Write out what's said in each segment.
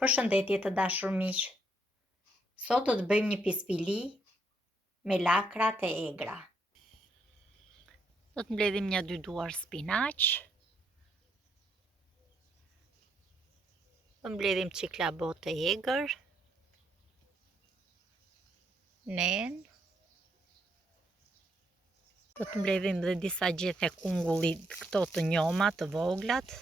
Përshëndetje të dashur miq. Sot do të bëjmë një pispili me lakrat e egra. Do të mbledhim një 2 duar spinaq. Do mbledhim ciklabot të egër. Nen. Do të mbledhim dhe disa gjethe kungulli, këto të njoma, të voglat.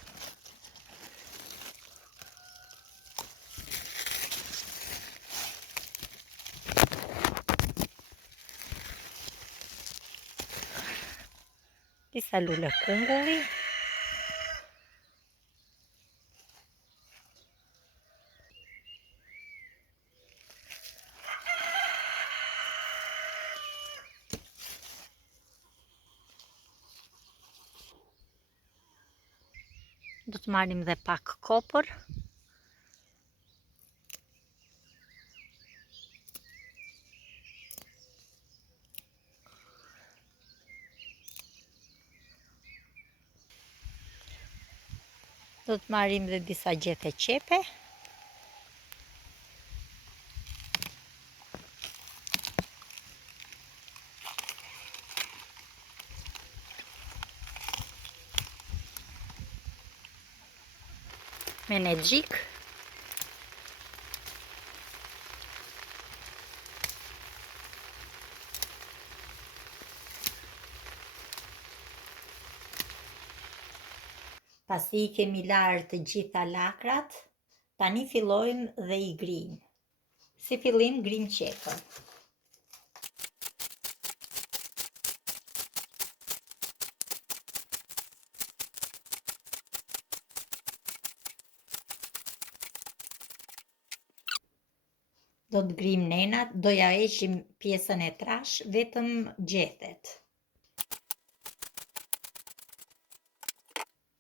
Disa lule kungulli. Do të marrim dhe pak kopër. Do të marrim dhe disa gjethe qepe. Menegjik. Pasi I kemi larë të gjitha lakrat, tani fillojmë dhe I grim. Si fillim grim qepën. Do të grim nenat, do ja heqim pjesën e trash, vetëm gjethet.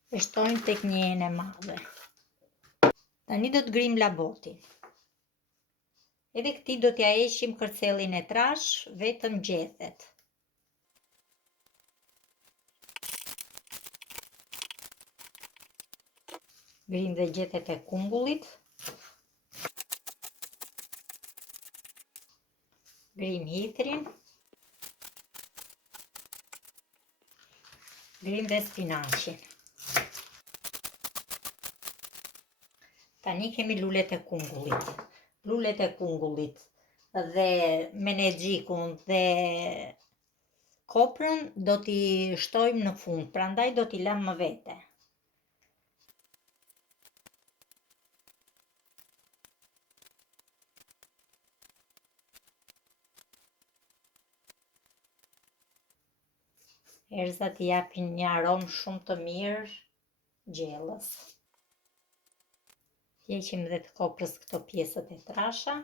E shtojmë tek një enë e madhe. Tani do të grim labotin. Edhe këtij do t'ja heqim kërcellin e trash, vetëm gjethet. Grim dhe gjethet e kungullit. Grim hitrin. Grim dhe spinaqin. Tani kemi lulet e kungullit. Lulet e kungullit dhe menegjikun dhe koprën do t'i shtojmë në fund, prandaj do t'i lëmë më vete. Erza t'i japin një aromë shumë të mirë gjellës. Heqim dhe të koprës këto pjesët e trasha.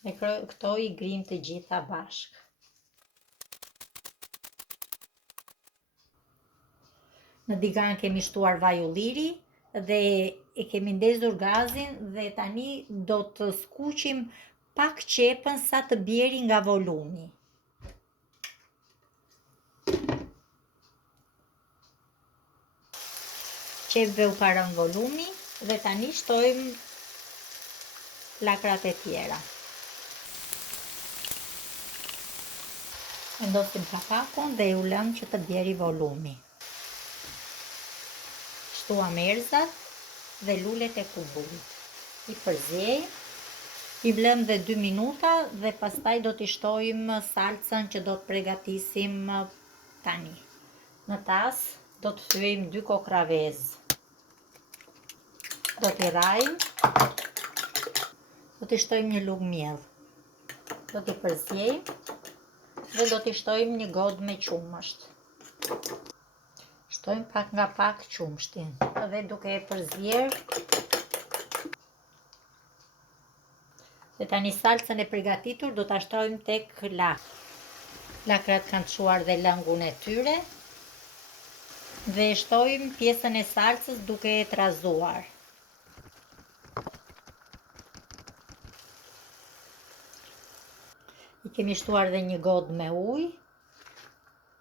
Me këto I grim të gjitha bashkë. Në digan kemi shtuar vaj ulliri dhe e kemi ndezur gazin dhe tani do të skuqim pak qepën sa të bjeri nga volumi. Qepëve u ka rënë volumi dhe tani shtojmë lakrat e tjera. Vendosim kapakun dhe u lëm që të bjeri volumi. Shtuam erzat dhe lulet e kungullit. I përziejmë, I vlëm dhe 2 minuta dhe pastaj do t'i shtojmë salcën që do të përgatisim tani. Në tas do të thyejmë 2 kokra vezë. Do t'i rrajmë. Do t'i shtojmë një lugë miell. Do t'i përziejmë dhe do t'i shtojmë një godë me qumësht. Shtojmë pak nga pak qumshtin dhe duke e përzier. Dhe tani salcën e përgatitur do t'a shtojmë tek lakrat. Lakrat kanë çuar dhe lëngun e tyre dhe shtojmë pjesën e salcës duke e trazuar. I kemi shtuar dhe një godë me ujë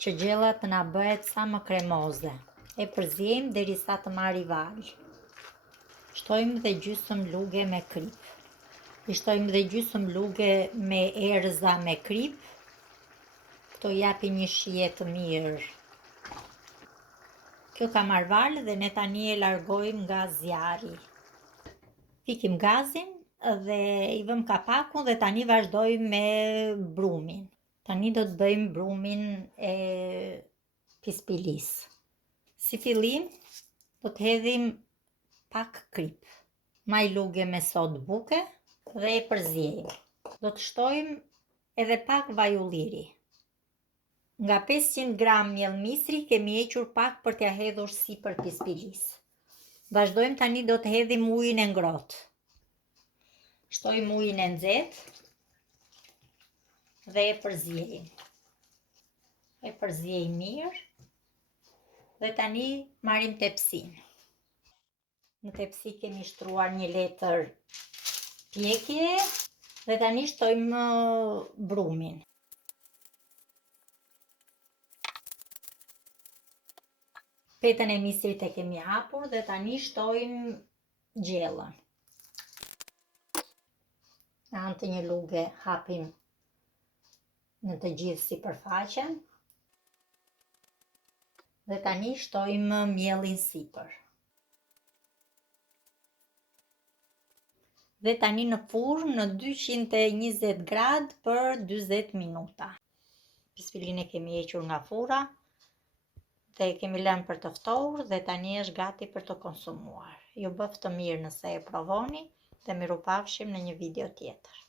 që gjella të na bëhet sa më kremoze. E përziejmë derisa të marrë vaj. Shtojmë dhe gjysmë luge me krip. I shtojmë dhe gjysmë luge me erëza me krip. Këto japi një shije të mirë. Kjo ka marrë valë dhe ne tani e largojmë nga zjarri. Fikim gazin dhe i vëmë kapakun dhe tani vazhdojmë me brumin. Tani do të bëjmë brumin e pispilis. Si fillim, do të hedhim pak krip, maj luge me sod buke dhe e përziejmë. Do të shtojmë edhe pak vaj ulliri. Nga 500 gram miell misri kemi hequr pak për t'ja hedhur sipër pispilis. Vazhdojmë tani, do të hedhim ujin e ngrohtë. Shtojmë ujin e nxehtë dhe e përziejmë. E përziejmë mirë dhe tani marrim tepsinë. Në tepsi kemi shtruar 1 letër pjekje dhe tani shtojmë brumin. Petën e misrit e kemi hapur dhe tani shtojmë gjellën. Në anë të 1 luge hapim në të gjithë sipërfaqen dhe tani shtojmë miellin sipër. Dhe tani në furrë në 220 gradë për 40 minuta. Pispilin e kemi hequr nga furra dhe e kemi lënë për të ftohur dhe tani është gati për të konsumuar. Ju bëftë mirë nëse e provoni dhe mirupafshim në një video tjetër.